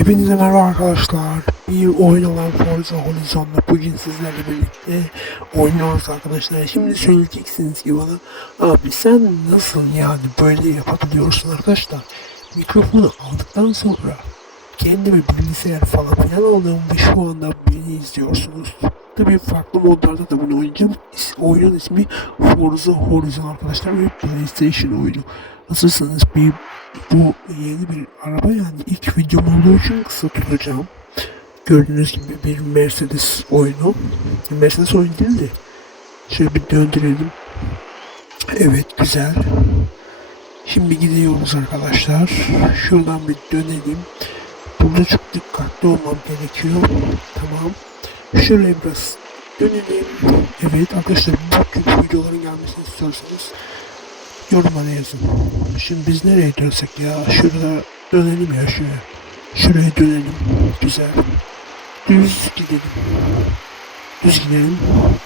Hepinize merhaba arkadaşlar. Bir oyun olan Forza Horizon'da bugün sizlerle birlikte oynuyoruz arkadaşlar. Şimdi söyleyeceksiniz ki bana abi sen nasıl yani böyle yapabiliyorsun arkadaşlar. Mikrofonu aldıktan sonra kendimi bilgisayar falan filan aldığımda şu anda beni izliyorsunuz. Tabii farklı modlarda da bunu oynayacağım. Oyunun ismi Forza Horizon arkadaşlar ve PlayStation oyunu. Nasılsınız? Bir bu yeni bir araba yani ilk videom olduğu için kısa tutacağım. Gördüğünüz gibi bir Mercedes oyunu. Mercedes oyunu değil de şöyle bir döndürelim. Evet güzel. Şimdi gidiyoruz arkadaşlar. Şuradan bir dönelim. Burada çok dikkatli olmam gerekiyor. Tamam. Şöyle biraz dönelim. Evet arkadaşlar bu tür videoların gelmesini istiyorsanız yorumlara yazın. Şimdi biz nereye dönsek ya? Şurada dönelim ya şuraya. Şuraya dönelim. Güzel. Düz gidelim. Düz gidelim.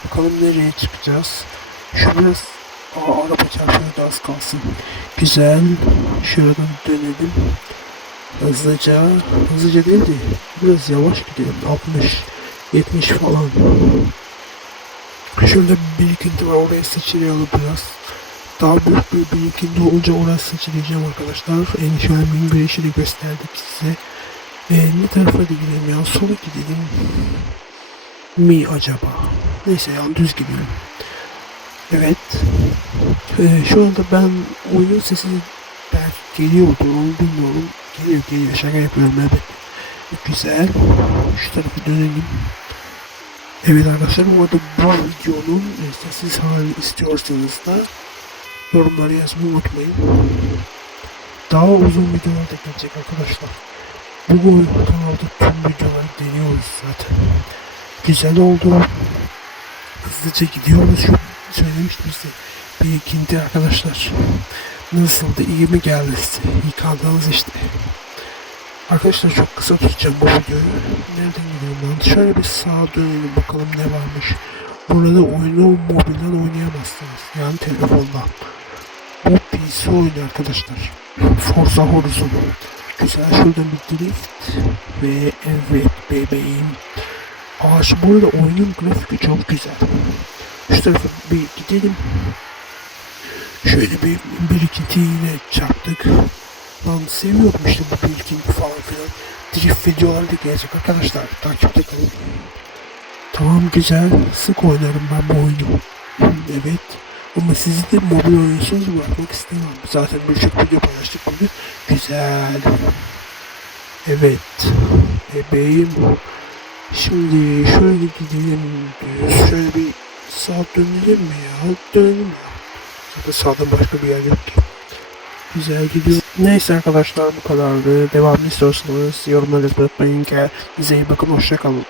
Bakalım nereye çıkacağız. Şu biraz Aa, araba çarpıyor da az kalsın. Güzel. Şuradan dönelim. Hızlıca. Hızlıca değil de biraz yavaş gidelim. 60 70 falan. Şurada bir birikinti var. Oraya sıçrayalım biraz daha büyük bir birikinti olunca orası seçileceğim arkadaşlar. En şu an bin bir de gösterdik size. Ee, ne tarafa gidelim ya? Sola gidelim mi acaba? Neyse ya düz gidelim. Evet. Ee, şu anda ben oyunun sesi belki geliyordur onu bilmiyorum. Geliyor geliyor şaka yapıyorum evet. Güzel. Şu tarafa dönelim. Evet arkadaşlar arada bu videonun e, sessiz hali istiyorsanız da yorumlara yazmayı unutmayın. Daha uzun videolar da gelecek arkadaşlar. Bu kanalda tüm videoları deniyoruz zaten. Güzel oldu. Hızlıca gidiyoruz. Şu söylemiştim size. Bir ikinci arkadaşlar. Nasıldı? İyi mi geldi size? Yıkandınız işte. Arkadaşlar çok kısa tutacağım bu videoyu. Nereden gidiyorum ben? Şöyle bir sağa dönelim bakalım ne varmış. Burada oyunu mobilden oynayamazsınız. Yani telefondan. Bu PC oyunu arkadaşlar. Forza Horizon. Güzel şuradan bir drift. Ve evet bebeğim. Ağaç bu oyunun grafiki çok güzel. Şu tarafa bir gidelim. Şöyle bir birikintiyle çarptık. Lan seviyorum işte bu birikinti falan filan. Drift videoları da gelecek arkadaşlar. Takipte kalın. Tamam güzel. Sık oynarım ben bu oyunu. Evet. Ama sizi de mobil oyunsuz bırakmak istemem. Zaten birçok video paylaştık bugün. Güzel. Evet. Bebeğim. Şimdi şöyle gidelim. Şöyle bir sağ dönelim mi ya? Dönelim ya. Zaten sağdan başka bir yer yok ki. Güzel gidiyor. Neyse arkadaşlar bu kadardı. Devamlı istiyorsanız yorumları bırakmayın ki. Bize iyi bakın. Hoşçakalın.